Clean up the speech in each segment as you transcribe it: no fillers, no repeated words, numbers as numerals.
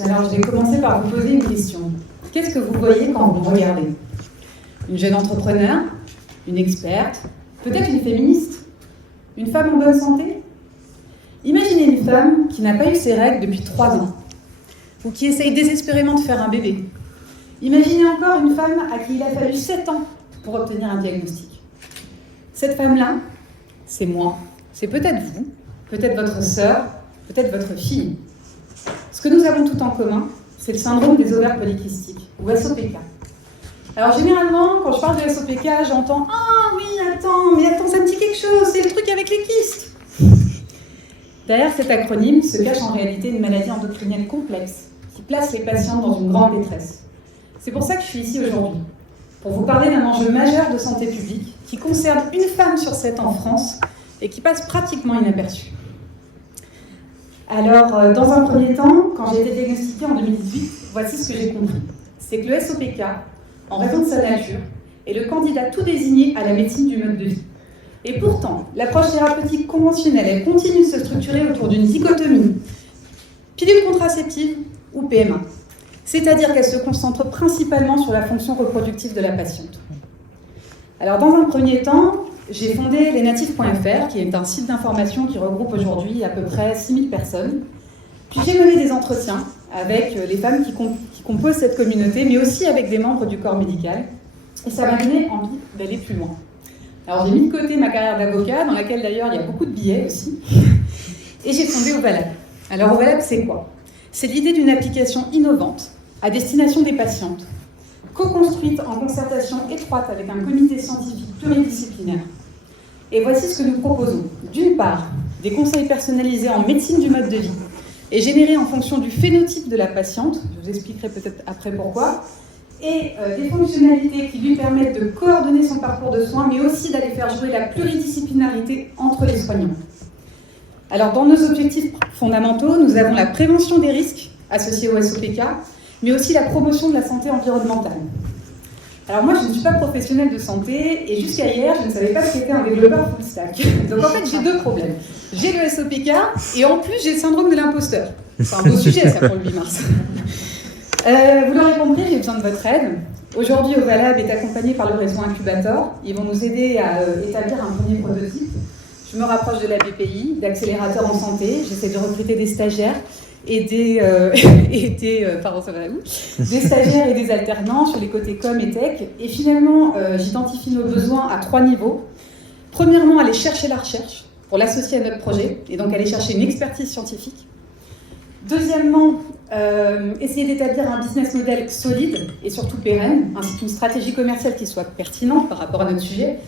tous. Alors, je vais commencer par vous poser une question. Qu'est-ce que vous voyez quand vous regardez? Une jeune entrepreneur? Une experte? Peut-être une féministe? Une femme en bonne santé? Imaginez une femme qui n'a pas eu ses règles depuis 3 ans, ou qui essaye désespérément de faire un bébé. Imaginez encore une femme à qui il a fallu 7 ans pour obtenir un diagnostic. Cette femme-là, c'est moi. C'est peut-être vous, peut-être votre sœur, peut-être votre fille. Ce que nous avons tout en commun, c'est le syndrome des ovaires polykystiques, ou SOPK. Alors généralement, quand je parle de SOPK, j'entends « Ah oui, attends, ça me dit quelque chose, c'est le truc avec les kystes !» Derrière cet acronyme se cache en réalité une maladie endocrinienne complexe qui place les patients dans une grande détresse. C'est pour ça que je suis ici aujourd'hui, pour vous parler d'un enjeu majeur de santé publique qui concerne une femme sur 7 en France et qui passe pratiquement inaperçu. Alors, dans un premier temps, quand j'ai été diagnostiquée en 2018, voici ce que j'ai compris. C'est que le SOPK, en raison de sa nature, est le candidat tout désigné à la médecine du mode de vie. Et pourtant, l'approche thérapeutique conventionnelle, elle continue de se structurer autour d'une dichotomie pilule contraceptive ou PMA. C'est-à-dire qu'elle se concentre principalement sur la fonction reproductive de la patiente. Alors, dans un premier temps, j'ai fondé lesnatifs.fr, qui est un site d'information qui regroupe aujourd'hui à peu près 6000 personnes. Puis j'ai mené des entretiens avec les femmes qui composent cette communauté, mais aussi avec des membres du corps médical. Et ça m'a donné envie d'aller plus loin. Alors j'ai mis de côté ma carrière d'avocat, dans laquelle d'ailleurs il y a beaucoup de billets aussi, et j'ai fondé Ovalab. Alors Ovalab, c'est quoi? C'est l'idée d'une application innovante à destination des patientes, co-construite en concertation étroite avec un comité scientifique pluridisciplinaire. Et voici ce que nous proposons. D'une part, des conseils personnalisés en médecine du mode de vie et générés en fonction du phénotype de la patiente, je vous expliquerai peut-être après pourquoi, et des fonctionnalités qui lui permettent de coordonner son parcours de soins, mais aussi d'aller faire jouer la pluridisciplinarité entre les soignants. Alors, dans nos objectifs fondamentaux, nous avons la prévention des risques associés au SOPK, mais aussi la promotion de la santé environnementale. Alors moi, je ne suis pas professionnelle de santé, et jusqu'à hier, je ne savais pas ce qu'était un développeur full stack. Donc en fait, j'ai 2 problèmes. J'ai le SOPK, et en plus, j'ai le syndrome de l'imposteur. C'est un beau sujet, ça, pour le 8 mars. Vous l'aurez compris, j'ai besoin de votre aide. Aujourd'hui, Ovalab est accompagné par le réseau Incubator. Ils vont nous aider à établir un premier prototype. Je me rapproche de la BPI, d'accélérateurs en santé. J'essaie de recruter des stagiaires et des stagiaires et des alternants sur les côtés com et tech. Et finalement, j'identifie nos besoins à 3 niveaux. Premièrement, aller chercher la recherche pour l'associer à notre projet et donc aller chercher une expertise scientifique. Deuxièmement, essayer d'établir un business model solide et surtout pérenne, ainsi qu'une stratégie commerciale qui soit pertinente par rapport à notre sujet.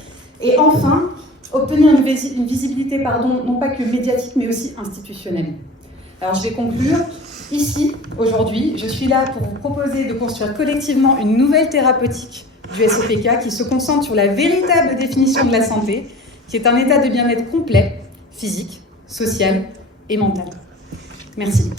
Et enfin, obtenir une visibilité, non pas que médiatique, mais aussi institutionnelle. Alors je vais conclure. Ici, aujourd'hui, je suis là pour vous proposer de construire collectivement une nouvelle thérapeutique du SOPK qui se concentre sur la véritable définition de la santé, qui est un état de bien-être complet, physique, social et mental. Merci.